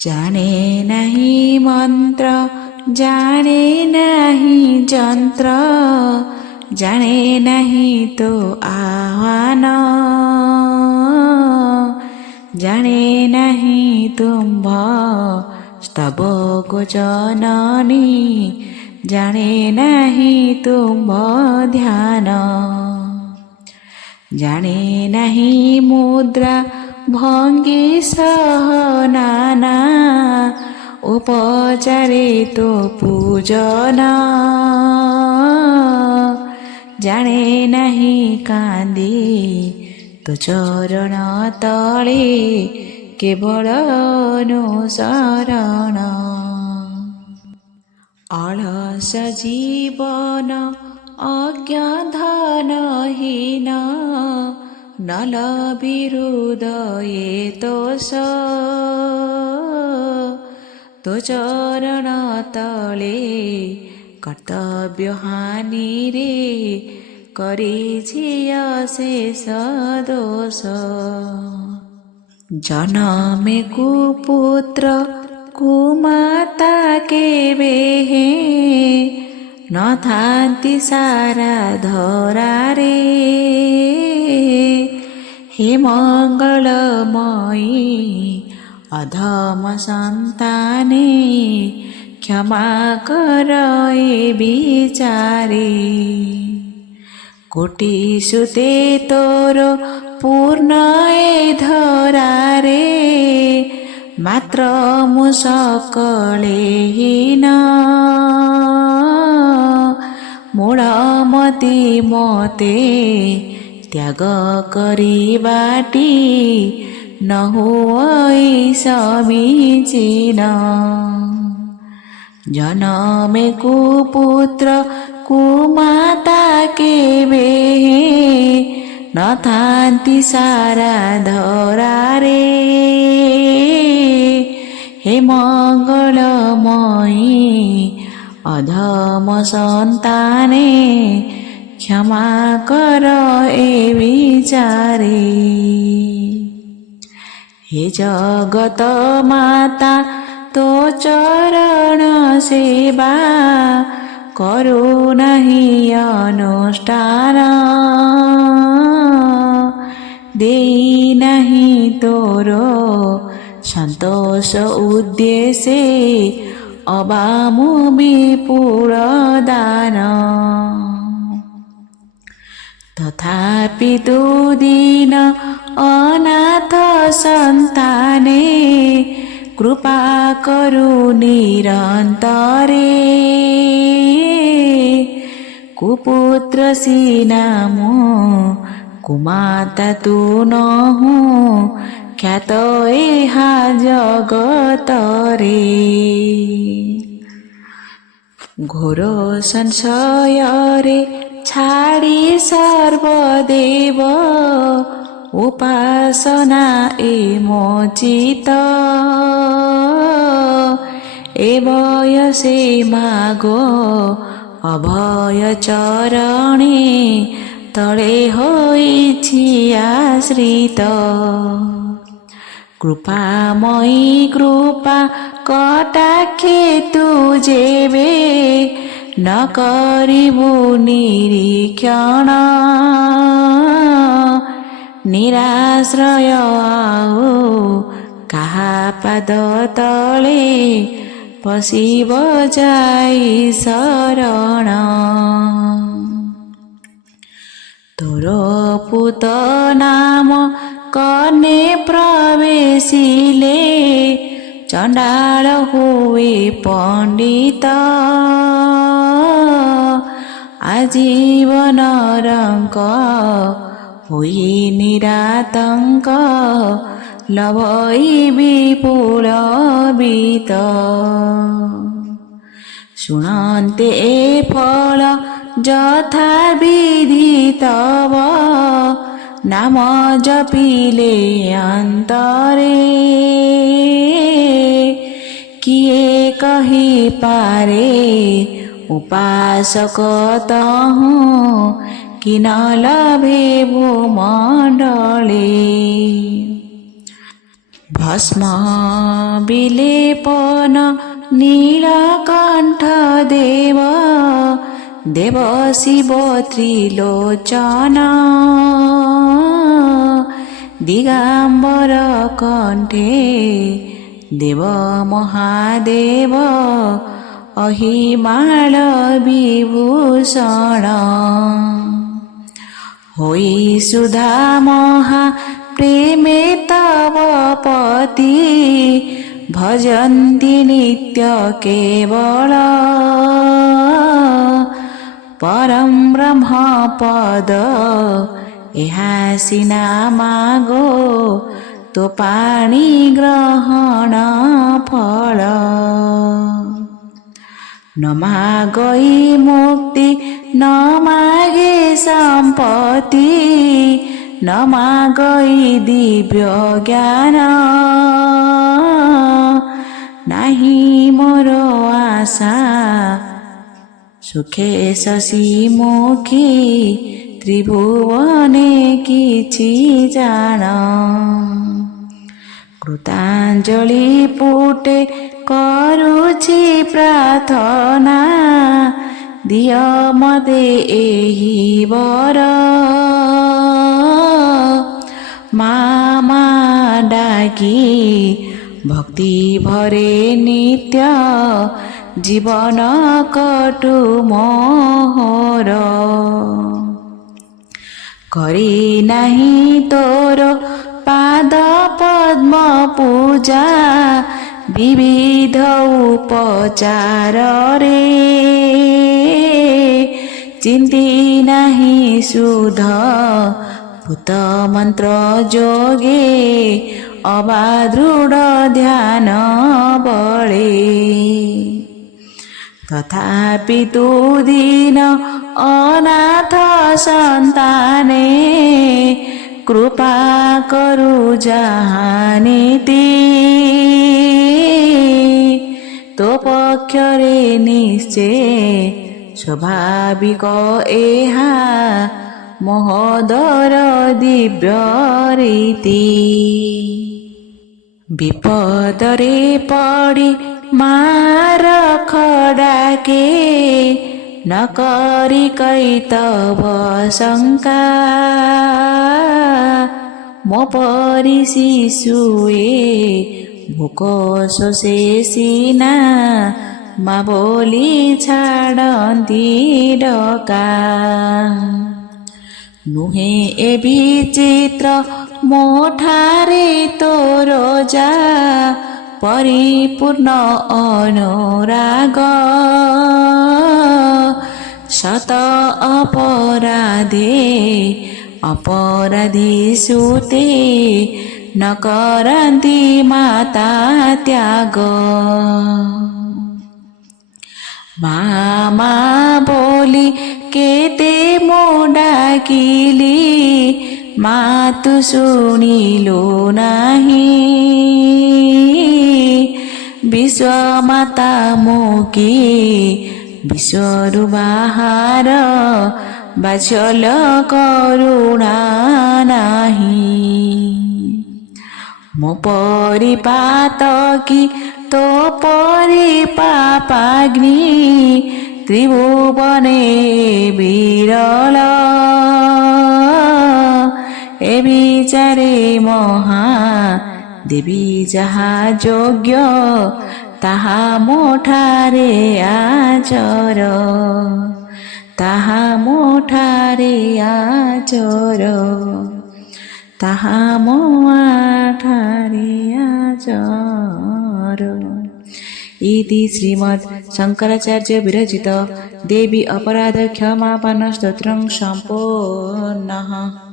ଜାଣେ ନାହିଁ ମନ୍ତ୍ର, ଜାଣେ ନାହିଁ ଯନ୍ତ୍ର, ଜାଣେ ନାହିଁ ତୋ ଆହ୍ୱାନ, ଜାଣେ ନାହିଁ ତୁମ୍ଭ ସ୍ତବକୁ ଜନନୀ, ଜାଣେ ନାହିଁ ତୁମ୍ଭ ଧ୍ୟାନ। ଜାଣେ ନାହିଁ ମୁଦ୍ରା ଭଙ୍ଗି ସହ ନାନା, ଉପଚାରେ ତୋ ପୂଜନ, ଜାଣେ ନାହିଁ କାନ୍ଦି ତୋ ଚରଣ ତଳେ କେବଳ ଅନୁସରଣ। ଅଳସ ଜୀବନ ଅଜ୍ଞାଧନହୀନ, ନଲ ବିରୁଦଏ ତୋଷ, ତୋ ଚରଣ ତଳେ କର୍ତ୍ତବ୍ୟ ହାନିରେ କରିଛି ଅଶେଷ ଦୋଷ। ଜନମେ କୁପୁତ୍ର କୁମାତା କେବେ ନଥାନ୍ତି ସାରା ଧରାରେ, ହେ ମଙ୍ଗଳମୟୀ ଅଧମ ସନ୍ତାନେ, କ୍ଷମା କର ଏ ବିଚାରେ। କୋଟି ସୁତେ ତୋର ପୂର୍ଣ୍ଣ ଏ ଧରାରେ, ମାତ୍ର ମୁଁ ସକଳେ ହୀନ, ମୂଳମତି ମତେ ତ୍ୟାଗ କରିବାଟି, ନ ହୁଏ ସମୀଚୀନ। ଜନମେ କୁପୁତ୍ର କୁମାତା କେବେ ନଥାନ୍ତି ସାରା ଧରାରେ, ହେ ମଙ୍ଗଳମୟୀ ଅଧମ ସନ୍ତାନେ, କ୍ଷମା କର ଏ ବିଚାରେ। ହେ ଜଗତ ମାତା ତୋ ଚରଣ ସେବା, କରୁ ନାହିଁ ଅନୁଷ୍ଠାନ, ଦେଇ ନାହିଁ ତୋର ସନ୍ତୋଷ ଉଦ୍ଦେଶ୍ୟ, ଅବା ମୁଁ ବିପୁଳ ଦାନ। ତଥାପି ଦୁଦିନ ଅନାଥ ସନ୍ତାନେ, କୃପା କରୁ ନିରନ୍ତରେ, କୁପୁତ୍ର ସିନା ମୁଁ କୁମାତା ତୁ ନହୁଁ, ଖ୍ୟାତ ଏହା ଜଗତରେ। ଘୋର ସଂଶୟରେ ଛାଡ଼ି ସର୍ବଦେବ, ଉପାସନା ଏ ମୋ ଚିତ, ଏ ବୟସେ ମାଗ ଅଭୟ ଚରଣେ, ତଳେ ହୋଇଛି ଆଶ୍ରିତ। କୃପାମୟୀ କୃପା କଟାକ୍ଷେ ତୁ ଯେବେ, ନ କରିବୁ ନିରୀକ୍ଷଣ, ନିରାଶ୍ରୟ ଆଉ କାହା ପାଦ ତଳେ, ପଶିବ ଯାଇ ଶରଣ। ତୋର ପୂତ ନାମ କର୍ଣ୍ଣେ ପ୍ରବେଶିଲେ, ଚଣ୍ଡାଳ ହୁଏ ପଣ୍ଡିତ, ଆଜୀବନ ରଙ୍କ ହୋଇ ନିରାତଙ୍କ, ଲଭଇ ବିପୁଳ ବିତ। ଶୁଣନ୍ତେ ଏ ଫଳ ଯଥା ବିଧି ତବ, ନାମ ଜପିଲେ ଅନ୍ତରେ, କିଏ କହିପାରେ ଉପାସକ ତହୁଁ, କି ନ ଲଭେ ଭୂମଣ୍ଡଳେ। भस्म विलेपन नीलकण्ठ देव देव शिव त्रिलोचन दिगम्बर कण्ठे देव महादेव अहिमाल विभूषण होई सुधा महा प्रेमे तव पति भजन्ति नित्य केवल परम ब्रह्म पद ଏହା ସିନା ମାଗୋ ତୋ ପାଣି ଗ୍ରହଣ ଫଳ ନ ମାଗଇ ମୁକ୍ତି ନ ମାଗେ ସମ୍ପତ୍ତି ନ ମାଗଇ ଦିବ୍ୟ ଜ୍ଞାନ ନାହିଁ ମୋର ଆଶା ସୁଖେ ଶଶୀ ମୁଖୀ ତ୍ରିଭୁବନେ କିଛି ଜାଣ କୃତାଞ୍ଜଳି ପୁଟେ କରୁଛି ପ୍ରାର୍ଥନା ଦିଅ ମତେ ଏହି ବର ମା ଡାକି ଭକ୍ତି ଭରେ ନିତ୍ୟ ଜୀବନ କଟୁ ମୋହର କରି ନାହିଁ ତୋର ପାଦ ପଦ୍ମ ପୂଜା ବିବିଧ ଉପଚାରରେ ଚିନ୍ତି ନାହିଁ ସୁଧ ଭୂତ ମନ୍ତ୍ର ଯୋଗେ ଅବାଦୃଢ଼ ଧ୍ୟାନ ବଳେ ତଥାପି ତୁ ଦୀନ ଅନାଥ ସନ୍ତାନେ କୃପା କରୁ ଯାହାନିତି ତୋ ପକ୍ଷରେ ନିଶ୍ଚେ ସ୍ୱାଭାବିକ ଏହା ମହୋଦର ଦିବ୍ୟ ରୀତି ବିପଦରେ ପଡ଼ି ମାର ଖଡ଼ାକେ ନ କରି କୈତବ ଶଙ୍କା ମୋ ପରି ଶିଶୁଏ ଭୋକ ଶୋଷେ ସିନା ମା ବୋଲି ଛାଡ଼ନ୍ତି ଡକା ନୁହେଁ ଏ ବିଚିତ୍ର ମୋ ଠାରେ ତୋର ଯା ପରିପୂର୍ଣ୍ଣ ଅନୁରାଗ ଶତ ଅପରାଧେ ଅପରାଧୀ ସୁତେ ନ କରନ୍ତି ମାତା ତ୍ୟାଗ ମା ବୋଲି କେତେ ମୁଁ ଡାକିଲି ମା ତୁ ଶୁଣିଲୁ ନାହିଁ ବିଶ୍ୱମାତା ମୁଁ କି ବିଶ୍ୱରୁ ବାହାର ବାତ୍ସଲ୍ୟ କରୁଣା ନାହିଁ ମୋ ପରି ପାତକୀ ତୋ ପରି ପାପାଗ୍ନି ତ୍ରିଭୁବନେ ବିରଳ ଏ ବିଚାରେ ମହା ଦେବୀ ଯାହା ଯୋଗ୍ୟ ତାହା ମୋ ଠାରେ ଆଚର ତାହା ମୋ ଠାରେ ଆଚର ତାହା ମୋ ଠାରେ ଆଚର इति श्रीमद् शंकराचार्य विरचित देवी अपराध क्षमापन स्तोत्रं सम्पूर्णः।